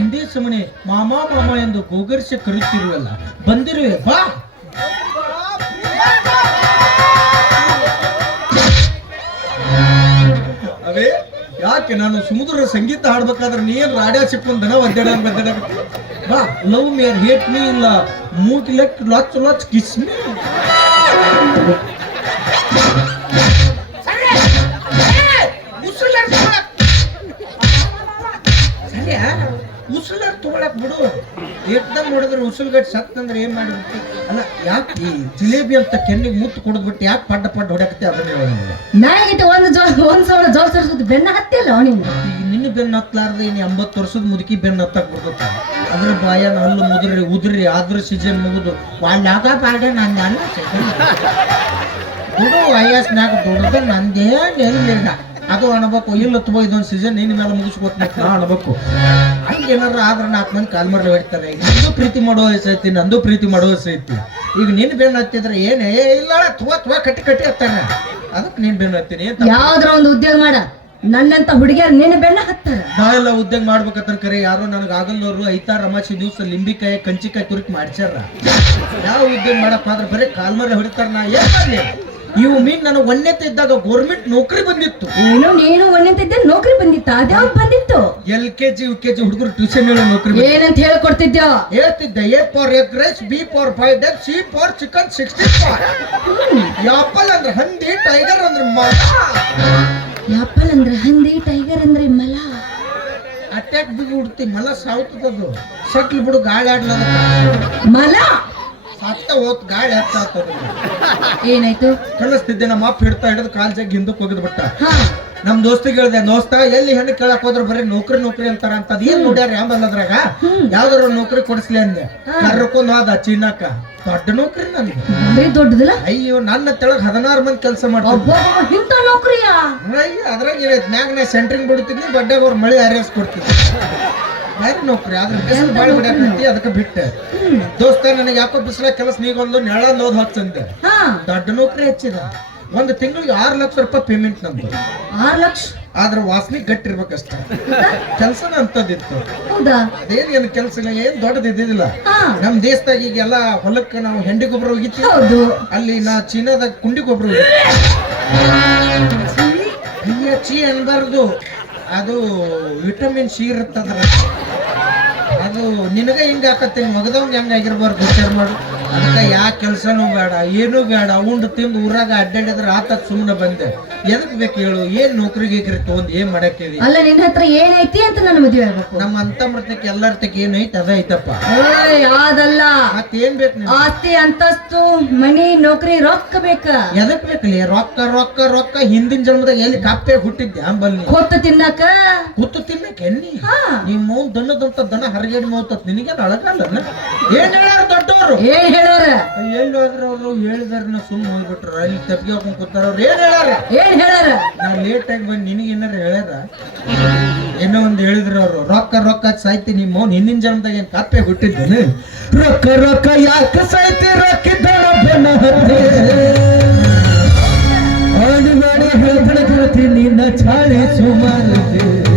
ಒಂದೇ ಸಮನೆ, ಮಾಮಾ, ಮಾಮ ಎಂದು ಗೋಗರ್ಷ ಕರೆಯುತ್ತಿರುವಲ್ಲ, ಬಂದಿರುವೆ, ಬಾ. ಅವೇ, ಯಾಕೆ ನಾನು ಸಮುದ್ರ ಸಂಗೀತ ಹಾಡ್ಬೇಕಾದ್ರೆ ನೀ ಏನ್ ರಾಡ್ಯಾ ಸಿಕ್ಕೊಂದನ ದನ ಒದ್ದಾಡ ಒದ್ದಾಡ ಬಾ love me or hate me ಇಲ್ಲ. ಮೂಟ್ ಲೆಕ್ ಲಚ್ ಲಚ್ ಕಿಸ್ ಮೀ. ಏಕ್ದಮ್ ನೋಡಿದ್ರೆ ಉಸುಲ್ಗಟ್ ಸತ್ತಂದ್ರೆ ಏನ್ ಮಾಡಿಬಿಟ್ಟು ಅಲ್ಲ ಯಾಕೆ ಈ ಜಿಲೇಬಿ ಅಂತ ಕೆನ್ನಿಗೆ ಮುತ್ತು ಕೊಡ್ಬಿಟ್ಟು ಯಾಕೆ ಪಡ್ಡ ಪಡ್ಡ ಹೊಡಕತ್ತೆ ಅದನ್ನ ಹೇಳೋದು. ನನಗಿಟ್ಟು ಒಂದು ಜೋ ಒಂದ್ ಸಾವಿರ ಜೋಲ್ ಸರ್ಸುತ್ತ ಬೆನ್ನ ಹತ್ತಿಲ್ಲ ಅವನಿಗೆ ಈಗ ನಿನ್ನ ಬೆನ್ನ ಹತ್ತಲಾರ್ದೆ ಇನ್ನು ಎಂಬತ್ತು ವರ್ಷದ ಮುದುಕಿ ಬೆನ್ನ ಹತ್ತಕ್ ಬರ್ತೈತೆ ಅದ್ರ ಬಾಯ ಹಲ್ಲು ಮುದ್ರಿ ಉದ್ರಿ ಆದ್ರ ಸೀಸನ್ ಮುಗಿದು. ಯಾಕ ಪಾಡ ನಂದ ಅಲ್ಲ ದುಡು ವಯಸ್ಸಿನಾಗ ದುಡ್ದು ನಂದೇ ಎಲ್ಲಿಲ್ಲ ಅದು ಅನ್ಬೇಕು ಇಲ್ಲ ತುಂಬ ಇದೊಂದು ಸೀಸನ್ ನಿನ್ನ ಮೇಲೆ ಮುಗಿಸ್ಕೊತ್ನಕ್ ನಾ ಅನ್ಬೇಕು. ಹಂಗೇನಾರ ಆದ್ರೆ ನಾಲ್ಕು ಮಂದಿ ಕಾಲ್ ಮರ ಹೊಡಿತಾರೆ. ನಂದು ಪ್ರೀತಿ ಮಾಡೋ ಐತಿ ನಂದು ಪ್ರೀತಿ ಮಾಡೋ ಐತಿ ಈಗ ನಿನ್ನ ಬೆನ್ನ ಹತ್ತಿದ್ರೆ ಏನೇ ಏ ಇಲ್ಲ ತುವ ತುವ ಕಟ್ಟಿ ಕಟ್ಟಿ ಹತ್ತಾನೆ. ಅದಕ್ಕೆ ನೀನ್ ಬೆನ್ನ ಹತ್ತೀನಿ ಯಾವ್ದ್ರ ಒಂದು ಉದ್ಯೋಗ ಮಾಡ. ನನ್ನಂತ ಹುಡುಗಿಯರ್ ನಿನ್ನ ಬೆನ್ನ ಹತ್ತಾರ. ನಾ ಎಲ್ಲ ಉದ್ಯೋಗ ಮಾಡ್ಬೇಕಂತ ಕರೆ ಯಾರೋ ನನಗೆ ಆಗಲ್ಲೋರು ಐತಾರ ಅಮಾಸಿ ದಿವಸ ಲಿಂಬಿಕಾಯಿ ಕಂಚಿಕಾಯಿ ಕುರಿತು ಮಾಡ್ಸ್ಯಾರ. ಯಾವ ಉದ್ಯೋಗ ಮಾಡಪ್ಪ ಅಂದ್ರೆ ಬರೀ ಕಾಲ್ಮರೆ ಹೊಡಿತಾರ ನಾ. ಏನ್ ಇವು ಮೀನ್ ನನಗೆ ಒಂದೇತ ಇದ್ದಾಗ ಗೌರ್ಮೆಂಟ್ ನೌಕರಿ ಬಂದಿತ್ತು. ಏನು ನೀನು ಒಂದಂತಿದ್ದೆ ನೌಕರಿ ಬಂದಿತ್ತ? ಅದ್ಯಾವ್ ಬಂದಿತ್ತು? L K G U K G ಹುಡುಗರು ಟ್ಯೂಷನ್ ಹೇಳೋ ನೌಕರಿ ಬಂದಿತ್ತು. ಏನಂತ ಹೇಳ್ಕೊಡ್ತಿದ್ಯೋ? ಹೇಳ್ತಿದ್ದೆ A for egg rice B for five deck C for chicken sixty five apple ಅಂದ್ರೆ ಹಂದಿ ಟೈಗರ್ ಅಂದ್ರೆ ಮರ ಯಾಪಲ್ ಅಂದ್ರೆ ಹಂದಿ ಟೈಗರ್ ಅಂದ್ರೆ ಮಲ. ಅಟ್ಯಾಕ್ ಬಿಗಿ ಹುಡ್ತಿ ಮಲ ಸಾವ್ತದದು. ಸಟ್ಲ್ ಬಿಡು ಗಾಳಿ ಆಡ್ಲದ. ಮಲ? ಸತ್ತ ಹೋತ್ ಗಾಳಿ ಹತ್ತಾಗ್ತದ ಏನಾಯ್ತು? ಕಳಿಸ್ತಿದ್ದೆ ನಮ್ಮ ಅಪ್ಪ ಹಿಡ್ತಾ ಹಿಡಿದು ಕಾಲ್ ಜಗ್ ಹಿಂದಕ್ಕೆ ಹೋಗಿದ್ ಬಿಟ್ಟ. ನಮ್ ದೋಸ್ತಿಗೆ ಹೇಳ್ದೆ ದೋಸ್ತ ಎಲ್ಲಿ ಹೆಣ್ಣು ಕೇಳಕ್ ಹೋದ್ರ ಬರೀ ನೌಕರಿ ನೌಕರಿ ಅಂತಾರ ಅಂತ ಏನ್ ನೋಡ್ಯಾರ ಯಾಂಬಲ್ ಅದ್ರಾಗ? ಯಾವ್ದಾರ ನೌಕರಿ ಕೊಡಿಸ್ಲಿ ಅಂದೆ. ಕರ್ಕೊಂಡ್ ಹೋದ ಚೀನಾಕ. ದೊಡ್ಡ ನೌಕರಿ ನನಗೆ ದೊಡ್ಡದಿಲ್ಲ ದೊಡ್ಡದಲ್ಲ? ಅಯ್ಯೋ ನನ್ನ ತೆಳಗ್ ಹದಿನಾರು ಮಂದಿ ಕೆಲಸ ಮಾಡ್ತಾರೆ ಇಂಥ ನೌಕರಿಯಾ? ಅದ್ರಾಗ ಏನೈತ್ ಮ್ಯಾಗ ನಾ ಸೆಂಟ್ರಿಂಗ್ ಬಿಡ್ತಿದ್ನಿ ಬಡ್ಡಾಗ ಅವ್ರ ಮಳೆ ಹಾರೈಸ್ ಕೊಡ್ತಿದ್ದೆ ಬೇರೆ ನೌಕರಿ ಆದ್ರೆ ಬಿಸಿಲು ಬಾಳ ಬಿಡಾಕತ್ತಿ ಅದಕ್ಕೆ ಬಿಟ್ಟೆ. ದೋಸ್ತ ನನಗೆ ಯಾಕೋ ಬಿಸಿಲ ಕೆಲಸ ನೀಗೊಂದು ನೆಳ ನೋದ್ ಹಚ್ಚಂದೆ. ದೊಡ್ಡ ನೌಕರಿ ಹಚ್ಚಿದ. ಒಂದು ತಿಂಗಳಿಗೆ ಆರು ಲಕ್ಷ ರೂಪಾಯಿ ಪೇಮೆಂಟ್ ನಮ್ದು ಆರು ಲಕ್ಷ? ಆದ್ರೆ ವಾಸನೆ ಗಟ್ಟಿರ್ಬೇಕಷ್ಟ. ಕೆಲಸನ ಅಂತದಿತ್ತು ಅದೇನ್ ಏನ್ ಕೆಲಸ ಇಲ್ಲ ಏನ್ ದೊಡ್ಡದ ಇದ್ದಿದ್ದಿಲ್ಲ ನಮ್ ದೇಶದಾಗ ಈಗೆಲ್ಲ ಹೊಲಕ್ಕೆ ನಾವು ಹೆಂಡಿ ಗೊಬ್ಬರ ಹೋಗಿತ್ತು ಅಲ್ಲಿ ನಾ ಚೀನಾದಾಗ ಕುಂಡಿ ಗೊಬ್ಬರ ಚೀ ಅನ್ಬಾರ್ದು. ಅದು ವಿಟಮಿನ್ ಸಿ ಇರುತ್ತದ್ರ ಅದು ನಿನಗೆ ಹಿಂಗ್ ಆಕತ್ತೆ ಮಗದವಂಗ ಹೆಂಗ್ ಆಗಿರ್ಬಾರ್ದು? ವಿಚಾರ ಮಾಡು. ಅದಕ್ಕೆ ಯಾ ಕೆಲಸನೂ ಬೇಡ ಏನೂ ಬೇಡ ಉಂಡು ತಿಂದು ಊರಾಗ ಅಡ್ಡಾಡಿದ್ರೆ ಆತ ಸುಮ್ಮನೆ ಬಂದೆ. ಎದಕ್ ಬೇಕು ಹೇಳು ಏನ್ ನೌಕರಿ ಗೀಕರಿ ತಗೊಂಡ್ ಏನ್ ಮಾಡಕ್ಕೆ ಅಲ್ಲ ನಿನ್ನ ಹತ್ರ ಏನೈತಿ ಅಂತ ನನ್ನ ಮದುವೆ ಆಗ್ಬೇಕು. ನಮ್ಮ ಅಂತ ಮೃತಕ್ಕೆ ಎಲ್ಲರ ಏನೈತಿ ಏನೈತೆ ಅದ ಐತಪ್ಪ. ಯಾವ್ದಲ್ಲ ಮತ್ತೇನ್ ಬೇಕು? ಆಸ್ತಿ ಅಂತಸ್ತು ಮನಿ ನೌಕರಿ ರೊಕ್ಕ ಬೇಕ. ಎದಕ್ ಬೇಕಲ್ಲಿ ರೊಕ್ಕ ರೊಕ್ಕ ರೊಕ್ಕ ಹಿಂದಿನ ಜನ್ಮದಾಗ ಎಲ್ಲಿ ಕಪ್ಪೆ ಹುಟ್ಟಿದ್ದೆ ಬನ್ನಿ ಹೊತ್ತು ತಿನ್ನಕ ಕೂತು ತಿನ್ನಕ್ಕೆ ಎನ್ನಿ ಹಾ. ನಿಮ್ಮ ದನದಂತ ದನ ಹರಗೇಡಿ ಮೌತತ್ ನಿನಗೇನು ಅಳಗಲ್ಲ ಏನ್ ಹೇಳ ದೊಡ್ಡವರು? ಏನ್ ಹೇಳೋರ ಎಲ್ಲಿ ಹೋದ್ರ ಅವ್ರು ಹೇಳಿದಾರನ ಸುಮ್ಮ ಹೋಗ್ಬಿಟ್ರು. ಅಲ್ಲಿ ತಪ್ಪಿಗೆ ಹಾಕೊಂಡ್ ಕೂತಾರ. ಅವ್ರು ಏನ್ ಹೇಳ್ಯಾರ? ಏನ್ ಹೇಳಾರ ನಾ ಲೇಟ್ ಆಗಿ ಬಂದು ನಿನಗೆ ಏನಾರ ಹೇಳ್ಯಾರ? ಏನೋ ಒಂದು ಹೇಳಿದ್ರ ಅವರು. ರೊಕ್ಕ ರೊಕ್ಕ ಸಾಯ್ತಿ ನಿಮ್ಮ ಮೌನ್ ಹಿಂದಿನ ಜನ್ಮದಾಗ ಏನ್ ಕಪ್ಪೆ ಹುಟ್ಟಿದ್ದೇನೆ? ರೊಕ್ಕ ರೊಕ್ಕ ಯಾಕೆ ಸಾಯ್ತಿ? ಆಡಿ ಮಾಡಿ ಹೇಳ್ತಾನೆ ಗೆಳತಿ ನಿನ್ನ ಚಾಳಿ ಸುಮಾರಿದೆ.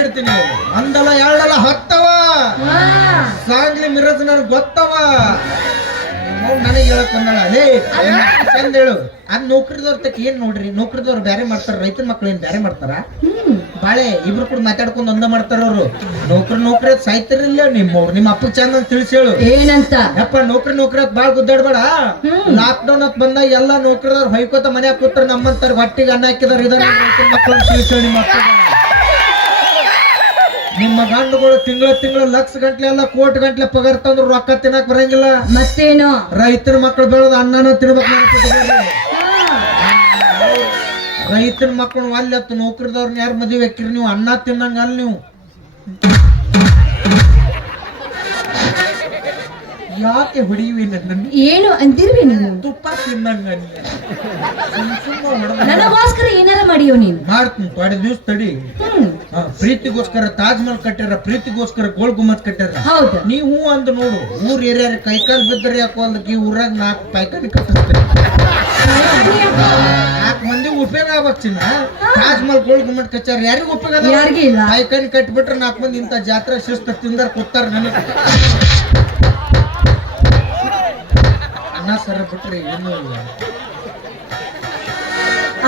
ಇಡ್ತೀನಿ ಒಂದಲ್ಲ ಎರಡಲ್ಲ ಹತ್ತವ. ಸಾಂಗ್ಲಿ ಮಿರಜ್ ನನ್ ಗೊತ್ತವ ನನಗೆ ಹೇಳಕ್ ಬಂದಾಳ. ಅದೇ ಚಂದ ಹೇಳು. ಅದ್ ನೌಕರಿದವ್ರ ತಕ್ಕ ಏನ್ ನೋಡ್ರಿ? ನೌಕರಿದವ್ರು ಬ್ಯಾರೆ ಮಾಡ್ತಾರ ರೈತನ ಮಕ್ಳು ಏನ್ ಬ್ಯಾರೆ ಮಾಡ್ತಾರ? ಬಾಳೆ ಇಬ್ರು ಕೂಡ ಮಾತಾಡ್ಕೊಂಡು ಒಂದ ಮಾಡ್ತಾರ ಅವ್ರು. ನೌಕರಿ ನೌಕರಿ ಸಾಯ್ತಿರಲಿಲ್ಲ ನಿಮ್ಮ ನಿಮ್ಮ ಅಪ್ಪ ಚಂದ ತಿಳಿಸಿ ಹೇಳು. ಏನಂತ? ಅಪ್ಪ ನೌಕರಿ ನೌಕರಿ ಬಾಳ್ ಗುದ್ದಾಡ್ಬೇಡ. ಲಾಕ್ ಡೌನ್ ಅಂತ ಬಂದ ಎಲ್ಲಾ ನೌಕರದವ್ರು ಹೊಯ್ಕೋತ ಮನ್ಯಾಗ ಕೂತ್ರ ನಮ್ಮಂತಾರ ಹೊಟ್ಟಿಗೆ ಅನ್ನ ಹಾಕಿದಾರ ತಿಳಿಸಿ ಹೇಳಿ ನಿಮ್ಮ ಗಂಡುಗಳು ತಿಂಗಳ ತಿಂಗಳ ಲಕ್ಷ ಗಂಟ್ಲೆ ಎಲ್ಲ ಕೋಟಿ ಗಂಟ್ಲೆ ಪಗಾರ ತಂದ್ರು ರೊಕ್ಕ ತಿನ್ನಕ್ ಬರಂಗಿಲ್ಲ. ಮತ್ತೇನು? ರೈತರ ಮಕ್ಕಳು ಬೆಳೆದ ಅನ್ನನ ತಿನ್ಬೇಕು. ರೈತರ ಮಕ್ಕಳು ಅಲ್ಲಿ ಹತ್ತು ಯಾರು ಮದುವೆ ಹಾಕಿರಿ ನೀವು? ಅನ್ನ ತಿನ್ನಂಗ ಅಲ್ಲಿ ನೀವು. ಯಾಕೆ ಹೊಡೆಯುವಿಲ್ಲ ಏನು ಅಂದಿರ್ವಿ ನೀನು ತುಪ್ಪ ತಿನ್ನಂಗ ನನಗೋಸ್ಕರ ಏನಾರ ಮಾಡಿಯೋ ನೀನು? ಮಾಡ್ತೀನಿ. ಎರಡು ದಿವಸ ತಡಿ. ಹಾ, ಪ್ರೀತಿಗೋಸ್ಕರ ತಾಜ್ ಮಹಲ್ ಕಟ್ಟಾರ ಪ್ರೀತಿಗೋಸ್ಕರ ಗೋಲ್ ಗುಮ್ಮತ್ ಕಟ್ಟಾರ ಹೌದು. ನೀವು ಅಂದ್ ನೋಡು. ಊರ್ ಏರಿಯಾರ ಕೈಕಾಲ್ ಬಿದ್ದರೆ ಯಾಕೋ ಈ ಊರಾಗ ನಾಲ್ಕು ಪೈಕಾನಿ ಕಟ್ಟಿಸ್ತಾರೆ ನಾಲ್ಕು ಮಂದಿ ಉಪಯೋಗ ಆಗ್ಬೇಕು ಚಿನ್ನ. ತಾಜ್ ಮಹಲ್ ಗೋಲ್ ಗುಮ್ಮಟ್ ಕಚ್ಚಾರ ಯಾರಿಗೂ ಉಪಯೋಗ? ಯಾರಿಗೂ ಇಲ್ಲ. ಪಾಯ್ಕಾನಿ ಕಟ್ಬಿಟ್ರೆ ನಾಲ್ಕು ಮಂದಿ ಇಂಥ ಜಾತ್ರೆ ಶಿಸ್ತ ತಿಂದಾರ ಕೊತ್ತಾರ ನನಗೆ. ಸರ ಬಿಟ್ರೆ ಏನೂ ಇಲ್ಲ.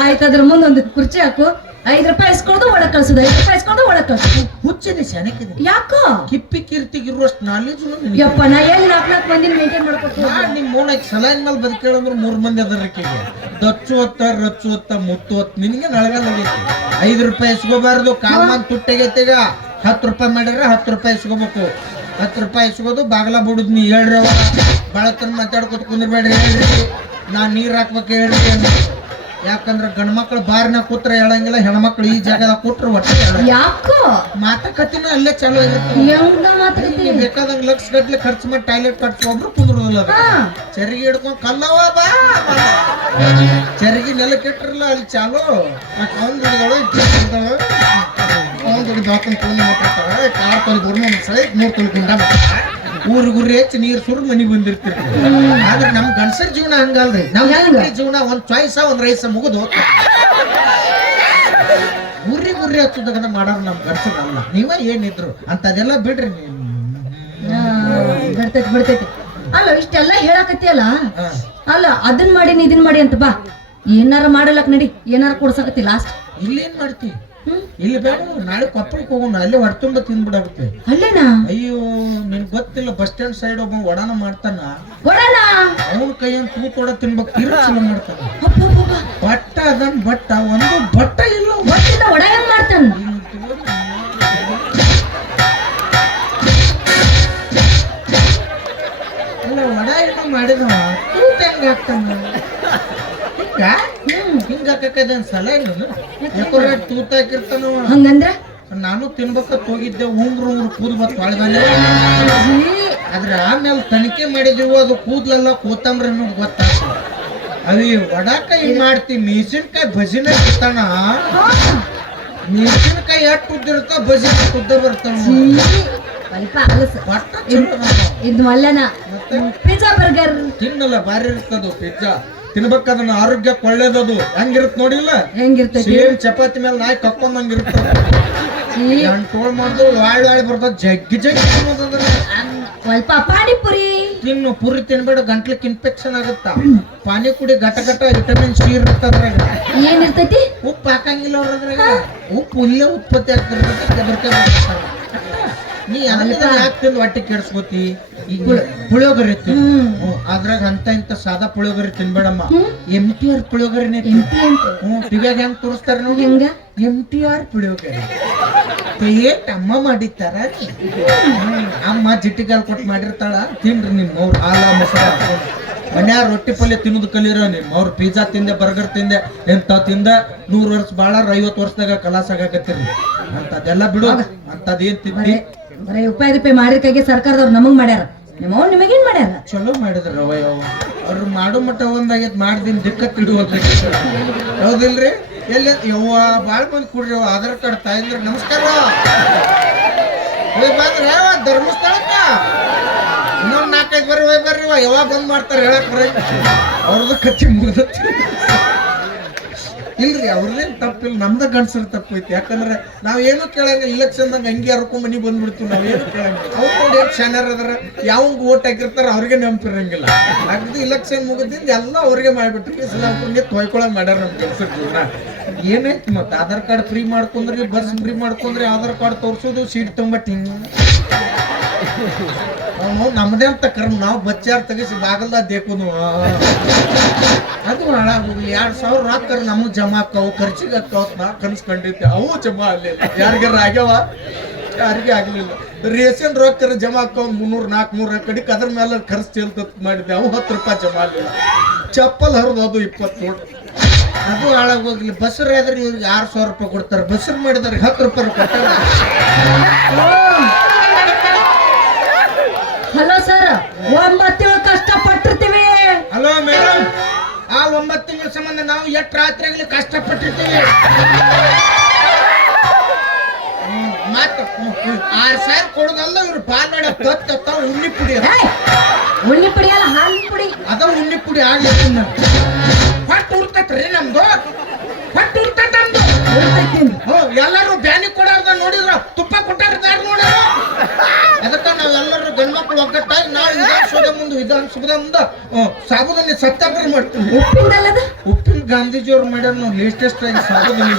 ಆಯ್ತು ಅದ್ರ ಮುಂದೆ ಒಂದು ಕುರ್ಚಿ ಹಾಕು. ಐದ್ ರೂಪಾಯಿ ಇಸ್ಕೊಂಡು ಒಳಗ್ ಕಳ್ಸುದು. ಐದ್ ರೂಪಾಯಿ ಇಸ್ಕೊಂಡು ಒಳಗ್ ಕಳ್ಸುದು. ಹುಚ್ಚಿದೆ ಶಾನಕ್ಕಿದೆ ಯಾಕೋ? ಕಿಪ್ಪಿ ಕೀರ್ತಿಗಿರುವಷ್ಟು ನಾಲೆಜ್ ಯಪ್ಪ ನಾ ಎಲ್ಲಿ ನಾಲ್ಕು ನಾಲ್ಕು ಮಂದಿ ಮೇಂಟೈನ್ ಮಾಡ್ಕೊತ ನಿಮ್ಮ ನಿಮ್ ಸಲೈನ್ ಮೇಲೆ ಬದುಕೇಳಂದ್ರೆ ಮೂರ್ ಮಂದಿ ಅದರ ಆಕಿಗೆ ದಚ್ಚು ಹೊತ್ತ ರಚ್ಚು ಹೊತ್ತ ಮುತ್ತು ಹೊತ್ತ ನಿನಗೆ ನಳಗಲ್ ಆಗೈತಿ ಐದು ರೂಪಾಯಿ ಇಸ್ಕೋಬಾರ್ದು ಕಾಮನ್ ಮಂದ್ ತುಟ್ಟಾಗೈತಿ ಈಗ ಹತ್ತು ರೂಪಾಯಿ ಮಾಡಿದ್ರೆ ಹತ್ತು ರೂಪಾಯಿ ಇಸ್ಕೋಬೇಕು. ಹತ್ತು ರೂಪಾಯಿ ಇಸ್ಕೋದು ಬಾಗ್ಲ ಬಿಡುದ್ ನೀ ಹೇಳ್ರಿ ಬಾಳತನ ಮಾತಾಡ್ಕೊತ ಕುಂದ್ರಬೇಡ್ರಿ ಹೇಳ್ರಿ. ನಾ ನೀರು ಹಾಕ್ಬೇಕು ಹೇಳ್ರಿ. ಯಾಕಂದ್ರೆ ಗಂಡ್ಮಕ್ಳು ಗಂಡ್ ಮಕ್ಳು ಬಾರಿನ ಕೂತ್ರ ಹೇಳಂಗಿಲ್ಲ ಹೆಣ್ಮಕ್ಳು ಈ ಜಾಗದಾಗ ಕೂತ್ರ ಒಟ್ಟೆ ಹೇಳ ಯಾಕೋ? ಮಾತುಕತಿನ ಅಲ್ಲೇ ಚಾಲು ಆಗಿರುತ್ತೆ ಬೇಕಾದಂಗ ಲಕ್ಷ ಗಟ್ಲೆ ಖರ್ಚು ಮಾಡಿ ಟಾಯ್ಲೆಟ್ ಖರ್ಚು ಕುಂದ್ರಲ್ಲ ಹಾ. ಚರಿಗೆ ಹಿಡ್ಕೊಂಡ್ ಕಲ್ಲವ ಬಾ ಚರಿಗೆ ನೆಲಕ್ಕೆ ಇಟ್ಟಿರಲ್ಲ ಅಲ್ಲಿ ಚಾಲು. ಅವ್ನ್ ಹಾಕೊಂಡ್ ಮಾತಾಡ್ತಾರೆ ಕಾರ್ ತೊಲಿ ಗುರ್ಮ ಸೈ ಮೂರ್ ತೊಲಿ ಗುಂಡ ಊರು ಗುರಿ ಹೆಚ್ಚು ನೀರು ಸುರ್ ಮನಿಗ್ ಬಂದಿರ್ತೀರಿ. ಆದ್ರೆ ನಮ್ ಗಂಡಸರ್ ಜೀವನ ಹಂಗಲ್ರಿ. ನಮ್ ಹೆಂಗ? ಹೆಂಗ್ರಿ ಜೀವನ ಒಂದ್ ಚಾಯ್ಸ ಒಂದ್ ರೈಸ ಮುಗಿದು ಗುರ್ರಿ ಗುರ್ರಿ ಹಚ್ಚೋದಾಗ ಮಾಡೋರು ನಮ್ ಗಂಡಸರ್ ಅಲ್ಲ ನೀವ ಏನಿದ್ರು ಅಂತದೆಲ್ಲ ಬಿಡ್ರಿ ನೀವು. ಬಿಡ್ತೈತಿ ಬಿಡ್ತೈತಿ ಅಲ್ಲ ಇಷ್ಟೆಲ್ಲ ಹೇಳಕತ್ತಿಯಲ್ಲ? ಅಲ್ಲ ಅಲ್ಲ ಅದನ್ ಮಾಡೀನಿ ಇದನ್ ಮಾಡಿ ಅಂತ ಬಾ. ಏನಾರ ಮಾಡಲಕ್ ನಡಿ ಏನಾರ ಕೊಡ್ಸಕತ್ತಿ ಲಾಸ್ಟ್ ಇಲ್ಲೇನ್ ಮಾಡ್ತಿ? ಇಲ್ಲಿ ಬೇಡ ನಾಳೆ ಕೊಪ್ಪಳಕ್ಕೆ ಹೋಗೋಣ ಅಲ್ಲೇ ಹೊರತುಂಬ ತಿಂದ್ಬಿಡಾಗುತ್ತೆ. ಅಲ್ಲೇನಾ? ಅಯ್ಯೋ ನಿನ್ ಗೊತ್ತಿಲ್ಲ ಬಸ್ ಸ್ಟ್ಯಾಂಡ್ ಸೈಡ್ ಒಬ್ಬ ವಡಾನ ಮಾಡ್ತಾನ. ಅವನ ಕೈಯನ್ನು ತೂ ಕೊಡ ತಿನ್ಬೇಕು ತೀರ ಚಲೋ ಮಾಡ್ತಾನ. ಬಟ್ಟ ಅದನ್ ಬಟ್ಟ ಒಂದು ಬಟ್ಟ ಇಲ್ಲ. ಗೊತ್ತಿಲ್ಲ ಒಡ ಹೆಂಗ್ ಮಾಡ್ತಾನ? ಅಲ್ಲ ಒಡ ಏನೋ ಮಾಡಿದವ ತೂತ ಹೆಂಗ ಆಗ್ತಾನ ಹಿಂಗ ಹಿಂಗ ಹಾಕಕ್ಕದೇನ್ ಸಲ ಇಲ್ಲ ಯಾಕೋರ ತೂತ ಹಾಕಿರ್ತಾನವ ಹಂಗಂದ್ರ? ನಾನು ತಿನ್ಬೇಕ ಹೋಗಿದ್ದೆ ಉಂಗ್ರು ಉಂಗ್ರು ಕೂದ್ ಬತ್ ಬಾಳ್ದಾನೆ ಆದ್ರೆ ಆಮೇಲೆ ತನಿಖೆ ಮಾಡಿದ್ರು ಅದು ಕೂದ್ಲಲ್ಲ ಕೋತಂಬ್ರಿ ಅನ್ನೋದು ಗೊತ್ತಾಗ್ತದೆ. ಅವಿ ವಡಾಕ ಹಿಂಗ್ ಮಾಡ್ತಿ ಮೆಣಸಿನ್ಕಾಯಿ ಭಜಿನ ಇರ್ತಾನ ಮೆಣಸಿನ್ಕಾಯಿ ಎಷ್ಟು ಉದ್ದಿರುತ್ತ ಭಜಿನ ಉದ್ದ ಬರ್ತಾನ ಸ್ವಲ್ಪ ಅಲಸ. ಇದು ಮಲ್ಲನ ಪಿಜ್ಜಾ ಬರ್ಗರ್. ತಿನ್ನಲ್ಲ ಬಾರಿ ಇರ್ತದ ಪಿಜ್ಜಾ. ತಿನ್ಬೇಕದನ್ನ ಆರೋಗ್ಯಕ್ಕೆ ಒಳ್ಳೇದದು. ಹೆಂಗಿರುತ್ತ ನೋಡಿಲ್ಲ ಹೆಂಗಿರ್ತೈತಿ? ಸೇಮ್ ಚಪಾತಿ ಮೇಲೆ ನಾಯಿ ಕಕ್ಕೊಂಡಂಗ ಕಂಟ್ರೋಲ್ ಟೋಲ್ ಮಾಡ್ದು ವಾಳ್ ವಾಳಿ ಬರ್ತದ ಜಗ್ಗಿ ಜಗ್ಗಿ ತಿನ್ನೋದಂದ್ರೆ. ಸ್ವಲ್ಪ ಪಾನಿಪುರಿ ತಿನ್ನು ಪುರಿ ತಿನ್ಬೇಡ ಗಂಟ್ಲಿಕ್ ಇನ್ಫೆಕ್ಷನ್ ಆಗುತ್ತಾ? ಪಾನಿಪುರಿ ಕುಡಿ ಗಟ ಗಟ ವಿಟಮಿನ್ ಸಿ ಇರುತ್ತದ್ರಾಗ ಏನಿರ್ತೈತಿ ಉಪ್ಪು ಹಾಕಂಗಿಲ್ಲ ಅವ್ರದ್ರಾಗ ಉಪ್ಪು ಇಲ್ಲೇ ಉತ್ಪತ್ತಿ ಆಗ್ತಿರ್ತೈತಿ. ನೀ ಅದನ್ನ ಯಾಕೆ ತಿಂದು ಹೊಟ್ಟೆ ಕೆಡಿಸ್ಕೋತಿ. ಈಗ ಪುಳಿಯೋಗರೆ ತಿನ್ನು. ಅದ್ರಾಗ ಅಂತ ಇಂತ ಸಾದಾ ಪುಳಿಯೋಗರೆ ತಿನ್ಬೇಡಮ್ಮ. ಎಂ ಟಿ ಆರ್ ಪುಳಿಯೋಗರೆನೆ ಹ್ಞೂ ಟಿವ್ಯಾಗ ಹೆಂಗ್ ತೋರಿಸ್ತಾರ ನೋಡಿ. ಹೆಂಗ? ಎಂ ಟಿ ಆರ್ ಪುಳಿಯೋಗರೆ. ಏಟ್ ಅಮ್ಮ ಮಾಡಿತ್ತಾರ ಹ್ಮ್. ಅಮ್ಮ ಜಿಟ್ಟಿಗಾಲ್ ಕೊಟ್ಟು ಮಾಡಿರ್ತಾಳ. ತಿನ್ರಿ ನಿಮ್ಮ ಅವ್ರ ಹಾಲ ಮೊಸರ ಮನ್ಯಾಗ ರೊಟ್ಟಿ ಪಲ್ಯ ತಿನ್ನೋದು ಕಲಿರೋ ನಿಮ್ಮ ಅವ್ರ ಪಿಜ್ಜಾ ತಿಂದೆ ಬರ್ಗರ್ ತಿಂದೆ ಎಂತ ತಿಂದ ನೂರ್ ವರ್ಷ ಬಾಳಾರ ಐವತ್ತು ವರ್ಷದಾಗ ಕಲಾಸ ಅಂತದೆಲ್ಲ ಬಿಡು. ಅಂತದೇನ್ ತಿಂತಿ? ತಿಂದಿ ಬರೇ ರೂಪಾಯಿ ರೂಪಾಯಿ ಮಾಡಿರ್ಕಾಗೆ ಸರ್ಕಾರದವ್ರು ನಮಗ್ ಮಾಡ್ಯಾರ. ನಿಮ್ಮವ್ ನಿಮಗೇನ್ ಮಾಡ್ಯಾರ? ಚಲೋ ಮಾಡಿದ್ರ ಅವ ಯಾವ ಅವ್ರು ಮಾಡೋ ಮಟ್ಟ ಒಂದಾಗೈತ್ ಮಾಡ್ದಿನ್ ದಿಕ್ಕ ಇಡುವಂತ ಹೌದಿಲ್ರಿ? ಎಲ್ಲಿ ಯವ್ವ ಬಾಳ್ ಮಂದಿ ಕೊಡ್ರಿ ಅವ್ವ ಆಧಾರ್ ಕಾರ್ಡ್ ತಾಯಂದ್ರ ನಮಸ್ಕಾರ. ಹೋಯ್ ಬಂದ್ರ ಧರ್ಮಸ್ಥಳಕ್ಕ. ಇನ್ನೊಂದ್ ನಾಲ್ಕೈದು ಬರ್ರಿ ಹೋಯ್ ಬರ್ರಿ ಯವ್ವ, ಬಂದ್ ಮಾಡ್ತಾರೆ ಹೇಳಕ್ ಬರ. ಅವ್ರದ್ದು ಕಚ್ಚಿ ಮುಗ್ದತ್ತಿ ಇಲ್ರಿ ಅವ್ರದೇನ್ ತಪ್ಪಿಲ್ಲ ನಮ್ದ ತಪ್ಪು ಐತಿ. ಯಾಕಂದ್ರೆ ನಾವೇನು ಕೇಳಂಗಿಲ್ಲ ಇಲೆಕ್ಷನ್ದಾಗ ಹಂಗೆ ಹರ್ಕೊಂಡ್ ಮನಿ ಬಂದ್ಬಿಡ್ತೀವಿ ನಾವೇನು ಕೇಳಂಗಿಲ್ಲ. ಅವ್ರು ಎಷ್ಟು ಶಾನ್ಯಾರ ಅದಾರ ಯಾವ ಓಟ್ ಹಾಕಿರ್ತಾರ ಅವ್ರಿಗೆ ನೆನಪಿರಂಗಿಲ್ಲ. ಯಾಕಂದ್ರೆ ಇಲೆಕ್ಷನ್ ಮುಗಿದಿಂದ ಎಲ್ಲ ಅವ್ರಿಗೆ ಮಾಡ್ಬಿಟ್ರಿ ಇಸ್ಲಾಂಪುರ್ಗೆ ತೊಯ್ಕೊಳಂಗ್ ಮಾಡ್ಯಾರ ನಮ್ ಜೀವನ. ಏನೈತಿ ಮತ್ತೆ? ಆಧಾರ್ ಕಾರ್ಡ್ ಫ್ರೀ ಮಾಡ್ಕೊಂಡ್ರಿ, ಬಸ್ ಫ್ರೀ ಮಾಡ್ಕೊಂಡ್ರಿ, ಆಧಾರ್ ಕಾರ್ಡ್ ತೋರ್ಸೋದು ಸೀಟ್ ತುಂಬಾ ಹಿಂಗ ನಾವು ನಮ್ಮದೇ ಅಂತ ಕರ್ಮ, ನಾವು ಬಚ್ಚಾರ್ ತೆಗಿಸಿ ಬಾಗಲ್ದ ದೇಕುನು. ಅದು ಹಾಳಾಗೋಗ್ಲಿ ಎರಡ್ ಸಾವಿರ ರೊಕ್ಕ ನಮಗ್ ಜಮಾ ಅಕ್ಕವು ಖರ್ಚಿಗೆ ಆಕ್ಕವ ನಾ ಕನ್ಸ್ಕೊಂಡಿದ್ದೆ ಅವು ಜಮಾ ಆಗ್ಲಿಲ್ಲ. ಯಾರಿಗಾರ ಆಗ್ಯಾವ? ಯಾರಿಗೆ ಆಗ್ಲಿಲ್ಲ. ರೇಷನ್ ರೊಕ್ಕ ಜಮಾ ಆಕ್ಕವ ಮುನ್ನೂರ್ ನಾಲ್ಕುನೂರ ಕಡಿಕ್ ಅದ್ರ ಮೇಲೆ ಖರ್ಚು ಚೆಲ್ತ ಮಾಡಿದ್ದೆ. ಅವು ಹತ್ತು ರೂಪಾಯಿ ಜಮಾ ಆಗ್ಲಿಲ್ಲ. ಚಪ್ಪಲ್ ಹರಿದು ಅದು ಇಪ್ಪತ್ತು ನೋಡ್ರಿ ಅದು ಹಾಳಾಗೋಗ್ಲಿ ಬಸ್ರು ಆದ್ರೆ ಇವ್ರಿಗೆ ಆರು ಸಾವಿರ ರೂಪಾಯಿ ಕೊಡ್ತಾರೆ. ಬಸ್ರು ಮಾಡಿದ್ರೆ ಹತ್ತು ರೂಪಾಯಿ ಕೊಡ್ತಾರೆ ಹಲೋ ತಿಂಗಳು ಕಷ್ಟ ಪಟ್ಟಿರ್ತೀವಿ ಹಲೋ ಮೇಡಮ್ ಆ ಒಂಬತ್ತು ತಿಂಗಳ ಸಂಬಂಧ ನಾವು ಎಷ್ಟು ರಾತ್ರಿ ಕಷ್ಟ ಕಷ್ಟಪಟ್ಟಿರ್ತೀವಿ? ಹ್ಮ್, ಆರು ಸಾವಿರ ಕೊಡೋದಲ್ಲ ಇವ್ರು ಪಾಲ್ವಾಡ ತತ್ತ ಉಣ್ಣಿ ಪುಡಿ! ಉಣ್ಣಿ ಪುಡಿ ಅಲ್ಲ ಹಾಲಿನ ಪುಡಿ. ಅದ ಉಣ್ಣಿ ಪುಡಿ ಆಗ್ಲಿಕ್ಕೆ ಹೊಟ್ಟು ಉರ್ತತ್ರಿ ನಮ್ದು? ಹೊಟ್ಟು ಒಗ್ಗಟ್ಟಾಗಿ ನಾಳೆ ವಿಧಾನಸೌಧ ಮುಂದೆ ವಿಧಾನಸೌಧ ಮುಂದೆ ಸಾಬೂದನ್ನೇ ಸತ್ಯಾಗ್ರಹ ಮಾಡ್ತೀವಿ ಉಪ್ಪಿಂದಲ್ಲದ ಉಪ್ಪಿನ ಗಾಂಧೀಜಿಯವ್ರು ಮಾಡ್ಯಾರ ನಾವು ಲೇಟೆಸ್ಟ್ ಆಗಿ ಸಾಬುದಲ್ಲಿ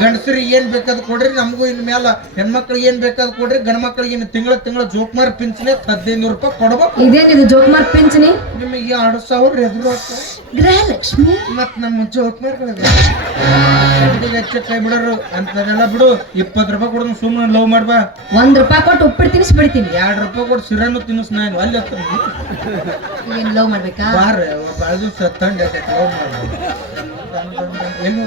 ಗಂಡಸರಿಗೆ ಏನ್ ಬೇಕಾದ್ ಕೊಡ್ರಿ ನಮಗೂ ಇನ್ ಮೇಲೆ ಹೆಣ್ಮಕ್ಳಿಗೆ ಏನ್ ಬೇಕಾದ್ ಕೊಡ್ರಿ ಗಂಡ ಮಕ್ಳಿಗೆ ಇನ್ನು ತಿಂಗಳ ತಿಂಗಳ ಜೋಕ್ಮಾರ್ ಪಿಂಚಣಿ ಹದಿನೈದು ರೂಪಾಯಿ ಕೊಡಬೇಕು. ಇದೇನಿದು ಜೋಕ್ಮಾರ್ ಪಿಂಚಣಿ? ನಿಮಗೆ ಎರಡು ಸಾವಿರ ಎದುರು ಆಗ್ತವೆ ಗೃಹಲಕ್ಷ್ಮಿ? ಮತ್ ನಮ್ಮ ಜೋಕ್ಮಾರ್ಗಳಿದೆ ಹೆಚ್ಚು ಕೈ ಬಿಡೋರು ಅಂತದೆಲ್ಲ ಬಿಡು. ಇಪ್ಪತ್ತು ರೂಪಾಯಿ ಕೊಡೋದು ಸುಮ್ಮನೆ ಲವ್ ಮಾಡ್ಬಾ ಒಂದ್ ರೂಪಾಯಿ ಕೊಟ್ಟು ಉಪ್ಪಿಟ್ಟು ತಿನ್ನಿಸಿ ಬಿಡ್ತೀನಿ ಎರಡು ರೂಪಾಯಿ ಕೊಟ್ಟು ಸಿರಾನು ತಿನ್ನಿಸ್ ನಾನು. ಅಲ್ಲಿ ಹೋಗ್ತೀನಿ ಏನ್ ಲವ್ ಮಾಡ್ಬೇಕಾ? ಬಾರ ಭಾಳ ದಿವಸ ತಂಡ ಲವ್ ಮಾಡ್ಬೋದು ಎಲ್ಲಿ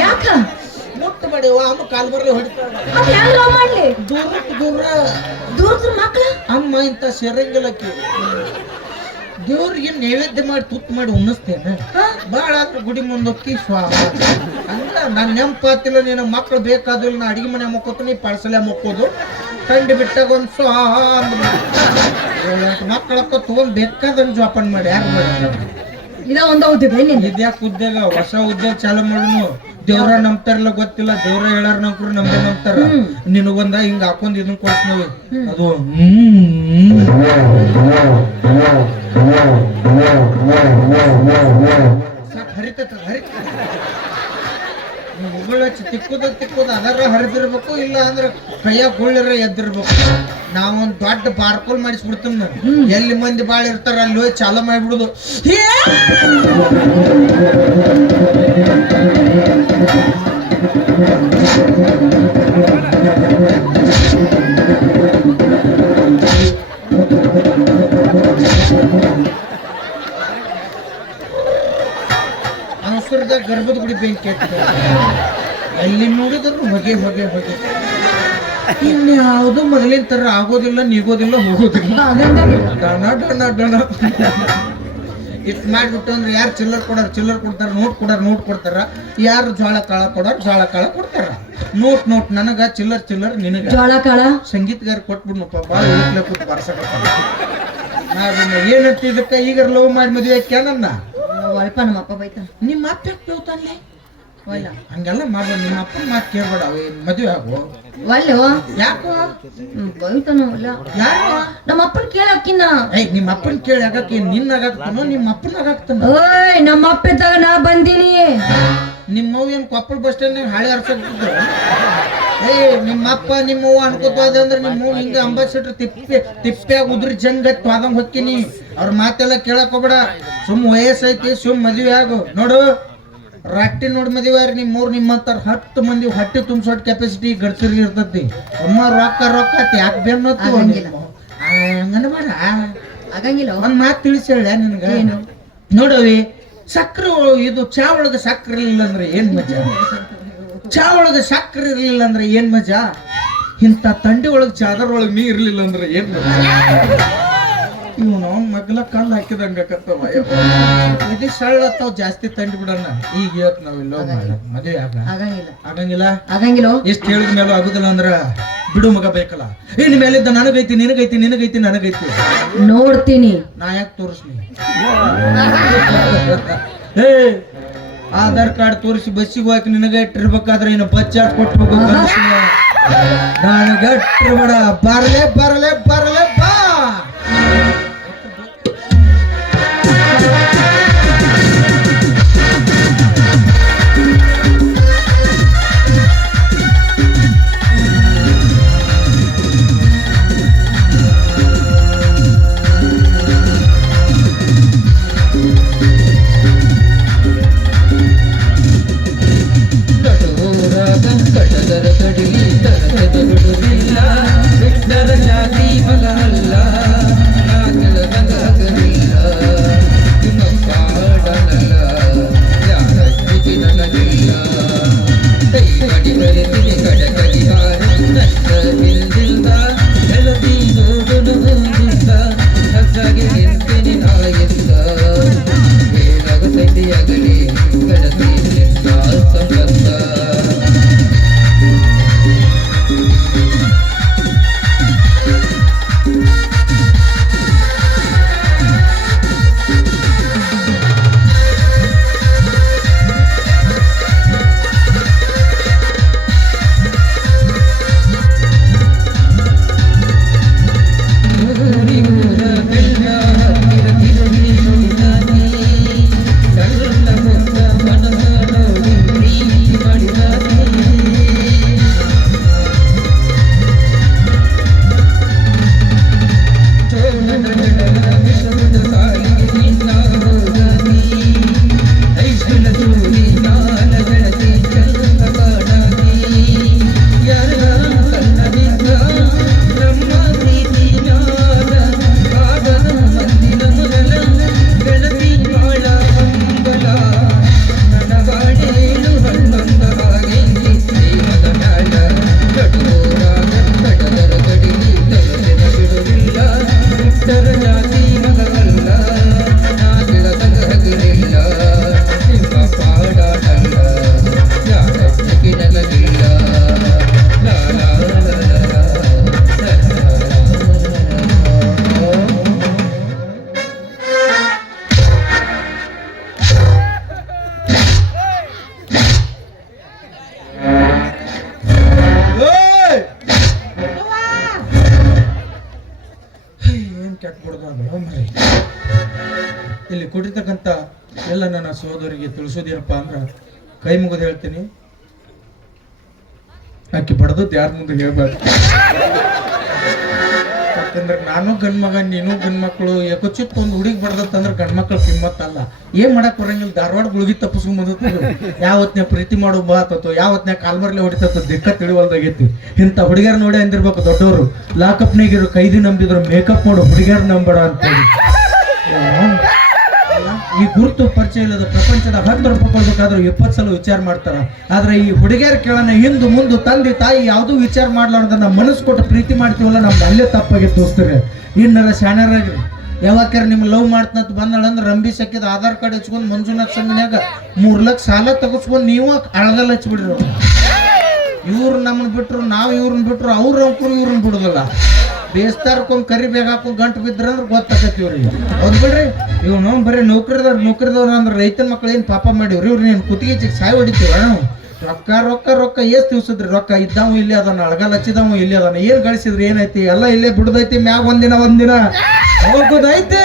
ಯಾಕ? ಮಾಡಿ ಅಮ್ಮ ಕಾಲ್ ಬರ್ಲಿ ಹೊಡಿತಾಳೆ ದೂರ ದೂರ ದೂರ. ದೂರ ಮಕ್ಳ? ಅಮ್ಮ ಸೆರಂಗಿಲ್ಲಕ್ಕೆ ದೇವ್ರಿಗೆ ನೈವೇದ್ಯ ಮಾಡಿ ತುತ್ತು ಮಾಡಿ ಉಣ್ಣಿಸ್ತೇನೆ. ಭಾಳ ಆದ್ರೆ ಗುಡಿ ಮುಂದೊಕ್ಕಿ ಸ್ವಾಮ ಅಂದ್ರ ನಾನು ನೆಂಪಾತಿಲ್ಲ ನೀನು ಮಕ್ಳು ಬೇಕಾದಿಲ್ಲ ನಾ ಅಡಿಗೆ ಮನೆ ಮಕ್ಕೋತೀನಿ ಪಳಸಲೆ ಮಕ್ಕೋದು ಕಂಡು ಬಿಟ್ಟಾಗ ಒಂದು ಸ್ವಾ ಮಕ್ಕಳ ಮಕ್ಕಳಕ್ಕ ತಗೊಂಡ್ ಬೇಕಾದಂಗೆ ಜೋಪಾನ ಮಾಡಿ ಯಾರು ಮಾಡಿ ಇದ ಒಂದ ಉದ್ಯೋಗ ಇದ್ಯಾಕೆ ಉದ್ಯೋಗ? ಹೊಸ ಉದ್ಯೋಗ ಚಾಲು ಮಾಡುನು. ದೇವ್ರ ನಂಬ್ತಾರಲ್ಲ ಗೊತ್ತಿಲ್ಲ ದೇವ್ರ ಹೇಳಾರ ನೌಕರು ನಮ್ಗೆ ನಂಬ್ತಾರ. ನಿನಗೊಂದ ಹಿಂಗ ಹಾಕೊಂಡ್ ಇದನ್ ಕೊಡ್ತೀವಿ ಅದು ಹರಿತೈತ ತಿಕ್ಕುದ ತಿಕ್ಕುದ ಅದರ ಹರಿದಿರ್ಬೇಕು ಇಲ್ಲ ಅಂದ್ರೆ ಕೈಯಾಗ ಗುಳ್ಳಿರ ಎದ್ದಿರ್ಬೇಕು. ನಾವೊಂದ್ ದೊಡ್ಡ ಬಾರ್ಕೋಲ್ ಮಾಡಿಸ್ಬಿಡ್ತೀನಿ ನಾನು ಎಲ್ಲಿ ಮಂದಿ ಬಾಳ ಇರ್ತಾರ ಅಲ್ಲಿ ಹೋಗಿ ಚಾಲು ಮಾಡ್ಬಿಡುದು. ಎಲ್ಲಿ ನೋಡಿದ್ರು ಹೊಗೆ ಹೊಗೆ ಹೊಗೆ. ಇನ್ಯಾವುದು ಮೊದಲಿನ ತರ ಆಗೋದಿಲ್ಲ ನೀಗೋದಿಲ್ಲ ಹೋಗೋದಿಲ್ಲ. ಡಣ ಡಣ ಮಾಡ್ಬಿಟ್ಟು ಅಂದ್ರೆ ಯಾರು ಚಿಲ್ಲರ್ ಕೊಡೋರು ಚಿಲ್ಲರ್ ಕೊಡ್ತಾರ ನೋಟ್ ಕೊಡೋರು ನೋಟ್ ಕೊಡ್ತಾರ. ಯಾರು ಜೋಳ ಕಾಳ ಕೊಡೋರು ಜೋಳ ಕಾಳ ಕೊಡ್ತಾರ. ನೋಟ್ ನೋಟ್ ನನಗ ಚಿಲ್ಲರ್ ಚಿಲ್ಲರ್ ನಿನಗ. ಜೋಳ ಕಾಳ? ಸಂಗೀತಗಾರ ಕೊಟ್ಬಿಡ್ನಪ್ಪ ಭಾಳ ಕೂತ್ ಏನಂತ ಇದಕ್ಕ? ಈಗ ಲವ್ ಮಾಡಿ ಮದುವೆ ನನ್ನ ಒಳಪ ನಮ್ಮ ಅಪ್ಪ ಬೈತಾನ. ನಿಮ್ಮ ಅಪ್ಪ ಯಾಕೆ ಹಂಗೆಲ್ಲ ಮಾಡ್ಬೇಡ ನಿಮ್ಮ ಅಪ್ಪನ ಮಾತು ಕೇಳ್ಬೇಡ ಅವ ಮದುವೆ ಆಗು? ಒಲ್ಲು ಯಾಕೋ? ಬೈತಾನ ಒಲ್ಲ ಯಾಕೋ? ನಮ್ಮ ಅಪ್ಪನ ಕೇಳಕ್ಕಿನ್ನ. ಏಯ್ ನಿಮ್ಮ ಅಪ್ಪನ ಕೇಳಿ ಆಗಕ್ಕೆ ನಿನ್ನ ಆಗಾಕ್ತಾನೋ ನಿಮ್ಮ ಅಪ್ಪನ ಆಗಾಕ್ತಾನ ಓಯ್ ನಮ್ಮ ಅಪ್ಪ ಇದ್ದಾಗ ನಾ ಬಂದೀನಿ. ನಿಮ್ಮವ್ ಏನು ಕೊಪ್ಪಳ ಬಸ್ ಸ್ಟ್ಯಾಂಡ್ ಹಾಳೆ ಹರ್ಸಕ್ತಿದ್ರು ಏಯ್ ನಿಮ್ಮ ಅಪ್ಪ ನಿಮ್ಮ ಅವ್ವ ಅನ್ಕೋತ ಅಂದ್ರೆ ನಿಮ್ಮ ಹಿಂಗ ಅಂಬಾಸಿಡರ್ ತಿಪ್ಪೆ ತಿಪ್ಪ್ಯಾಗ ಉದ್ರಿ ಜಂಗತ್ ವಾದಂಗ್ ಹೊಕ್ಕಿನಿ. ಅವ್ರ ಮಾತೆಲ್ಲ ಕೇಳಕ್ ಹೋಗ್ಬೇಡ. ಸುಮ್ ವಯಸ್ಸೈತಿ ಸುಮ್ ಮದ್ವೆ ಆಗು. ನೋಡು. ರಟ್ಟಿ ನೋಡಿ ಮದಿವಾರಿ ನಿಮ್ಮ ಮೂರ್ ನಿಮ್ಮಂತಾರ ಹತ್ತು ಮಂದಿ ಹೊಟ್ಟೆ ತುಂಬಿಸೋಟ್ ಕೆಪಾಸಿಟಿ ಗಡ್ಸರಿಗೆ ಇರ್ತತಿ. ಅಮ್ಮ ರೊಕ್ಕ ರೊಕ್ಕ ಯಾಕೆ ಬೆನ್ನು ಆಗಂಗಿಲ್ಲ. ಹಂಗನ ಬೇಡ ಆಗಂಗಿಲ್ಲ. ಒಂದ್ ಮಾತು ತಿಳಿಸಿ ಹೇಳ ನಿನಗೆ? ಏನು? ನೋಡವಿ ಸಕ್ರೆ ಒಳ- ಇದು ಚಾ ಒಳಗೆ ಸಕ್ರೆ ಇರ್ಲಿಲ್ಲ ಅಂದ್ರೆ ಏನ್ ಮಜಾ? ಚಾ ಒಳಗೆ ಸಕ್ರೆ ಇರಲಿಲ್ಲ ಅಂದ್ರೆ ಏನ್ ಮಜಾ? ಇಂಥ ತಂಡಿ ಒಳಗೆ ಚಾದರ್ ಒಳಗೆ ನೀ ಇರಲಿಲ್ಲ ಅಂದ್ರೆ ಏನ್ ಮಜಾ? ಇವ್ ನಾವು ಮಗ್ಲ ಕಲ್ಲು ಹಾಕಿದಂಗ ಕತ್ತವ. ಇದು ಸಳ್ಳ ತಾವ್ ಜಾಸ್ತಿ ತಂಡಿ ಬಿಡೋಣ. ಈಗ ಇವತ್ ನಾವ್ ಇಲ್ಲೋ ಮದ್ವೆ ಆಗ. ಆಗಂಗಿಲ್ಲ. ಆಗಂಗಿಲ್ಲ? ಆಗಂಗಿಲ್ಲ ಎಷ್ಟು ಹೇಳಿದ ಮೇಲೆ ಆಗುದಿಲ್ಲ ಅಂದ್ರ ಬಿಡು ಮಗ ಬೇಕಲ್ಲ. ಇನ್ ಮೇಲಿದ್ದ ನನಗೈತಿ ನಿನಗೈತಿ ನಿನಗೈತಿ ನನಗೈತಿ. ನೋಡ್ತೀನಿ. ನಾ ಯಾಕೆ ತೋರಿಸ್ನಿ ಏ ಆಧಾರ್ ಕಾರ್ಡ್ ತೋರಿಸಿ ಬಸ್ಸಿಗೆ ಹೋಗಿ ನಿನಗೆ ಇಟ್ಟಿರ್ಬೇಕಾದ್ರೆ ಇನ್ನು ಬಚ್ಚಾಟ್ ಕೊಟ್ಟು ನಾನು ನನಗೆ ಇಟ್ಟಿರ್ಬೇಡ. ಬರಲೇ ಬರಲೇ ಬರಲೇ ಬಾ. ಕೊಟ್ಟಿರ್ತಕ್ಕಂಥ ಎಲ್ಲ ನನ್ನ ಸಹೋದರಿಗೆ ತಿಳಿಸೋದೇನಪ್ಪ ಅಂದ್ರ ಕೈ ಮುಗಿದು ಹೇಳ್ತೀನಿ. ಆಕೆ ಬಡದದ್ದು ಯಾರ ಮುಂದೆ ಹೇಳ್ಬಾರ್ದು. ಯಾಕಂದ್ರೆ ನಾನು ಗಂಡ್ ಮಗ ನೀನು ಗಂಡ್ ಮಕ್ಕಳು ಯಾಕೋಚಿತ್ ಒಂದು ಹುಡುಗಿ ಬಡ್ದತ್ತಂದ್ರೆ ಗಂಡ್ ಮಕ್ಳು ಕಿಮ್ಮತ್ ಅಲ್ಲ ಏನ್ ಮಾಡಕ್ ಬರಂಗಿಲ್ಲ ಧಾರವಾಡ ಗುಳ್ಗಿ ತಪ್ಪಿಸ್ಕೊಂಡ್ ಬಂದದ್ದು ಯಾವತ್ನ್ಯಾಗ ಪ್ರೀತಿ ಮಾಡೋ ಬಾತತ್ತು ಯಾವತ್ನ್ಯಾಗ ಕಾಲ್ಮರ್ಲೆ ಹೊಡಿತತ್ತು ದಿಕ್ಕ ತಿಳಿವಲ್ದಾಗೈತಿ ಇಂಥ ಹುಡುಗಿಯರ್ ನೋಡಿ ಅಂದಿರ್ಬೇಕು ದೊಡ್ಡವರು. ಲಾಕಪ್ನಾಗಿರೋ ಕೈದಿ ನಂಬಿದ್ರು ಮೇಕಪ್ ಮಾಡೋ ಹುಡುಗಿಯರ್ ನಂಬಡ ಅಂತೇಳಿ. ಅಲ್ಲ, ಈ ಗುರುತು ಪರಿಚಯ ಇಲ್ಲದ ಪ್ರಪಂಚದ ಹತ್ತು ರೂಪಾಯಿ ಕೊಡ್ಬೇಕಾದ್ರೆ ಇಪ್ಪತ್ತು ಸಲ ವಿಚಾರ ಮಾಡ್ತಾರೆ. ಆದ್ರೆ ಈ ಹುಡುಗಿಯರ ಕೇಳನ ಹಿಂದು ಮುಂದೆ ತಂದೆ ತಾಯಿ ಯಾವುದೂ ವಿಚಾರ ಮಾಡ್ಲಾರ್ದ ನಮ್ಮ ಮನಸ್ಸು ಕೊಟ್ಟು ಪ್ರೀತಿ ಮಾಡ್ತೀವಲ್ಲ, ನಮ್ದು ಅಲ್ಲೇ ತಪ್ಪಾಗಿ ತೋರಿಸ್ತಾರೆ ಇನ್ನರ ಶಾಣ್ಯರಾಗ್ರಿ ಯಾವಾಗ ನಿಮ್ಗೆ ಲವ್ ಮಾಡ್ತಂತ ಬಂದಳಂದ್ರೆ ರಂಬಿ ಸಕ್ಕಿದ ಆಧಾರ್ ಕಾರ್ಡ್ ಹಚ್ಕೊಂಡು ಮಂಜುನಾಥ್ ಸಂಘನ್ಯಾಗ ಮೂರು ಲಕ್ಷ ಸಾಲ ತಗಸ್ಕೊಂಡು ನೀವು ಅಳಗಲ್ಲ ಹಚ್ಬಿಡ್ರಿ. ಇವ್ರು ನಮ್ಮನ್ನ ಬಿಟ್ರು, ನಾವು ಇವ್ರನ್ನ ಬಿಟ್ರು, ಅವ್ರು ಅಂಕರು ಇವ್ರನ್ನ ಬಿಡುದಿಲ್ಲ. ಬೇಸ್ತಾರ್ಕೊಂಡ್ ಕರಿ ಬೇಗ ಹಾಕೊಂಡ್ ಗಂಟು ಬಿದ್ರಂದ್ರ ಗೊತ್ತಾಕತಿ ಇವ್ರಿಗೆ. ಹೌದ್ ಬಿಡ್ರಿ? ಇವ್ನು ಬರೀ ನೌಕರಿದವ್ರು ನೌಕರಿದವ್ರು ಅಂದ್ರೆ ರೈತನ ಮಕ್ಳು ಏನ್ ಪಾಪ ಮಾಡಿವ್ರಿ ಇವ್ರು ನೀನು ಕುತ್ತಿಗೆ ಚಿಕ್ ಸಾಯಿ ಹೊಡಿತೀವ ರೊಕ್ಕ ರೊಕ್ಕ ರೊಕ್ಕ ಎಷ್ಟು ದಿವ್ಸದ್ರಿ ರೊಕ್ಕ ಇದ್ದಾವು ಇಲ್ಲಿ ಅದನ್ನ ಅಳಗಲ್ ಹಚ್ಚಿದವ ಇಲ್ಲಿ ಅದನ್ನ ಏನ್ ಗಳಿಸಿದ್ರಿ? ಏನೈತಿ? ಎಲ್ಲ ಇಲ್ಲೇ ಬಿಡದೈತಿ ಮ್ಯಾಗ ಒಂದಿನ ಒಂದಿನ. ಹೋಗುದೈತಿ.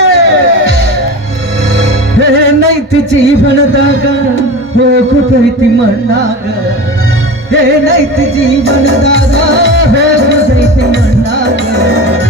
ಏನೈತಿ ಜೀವನದಾಗ? ಹೋಗುದೈತಿ ಮಣ್ಣಾಗ. ಏನೈತಿ ಜೀವನದಾಗ? ಹೋಗುದೈತಿ ಮಣ್ಣಾಗ. Música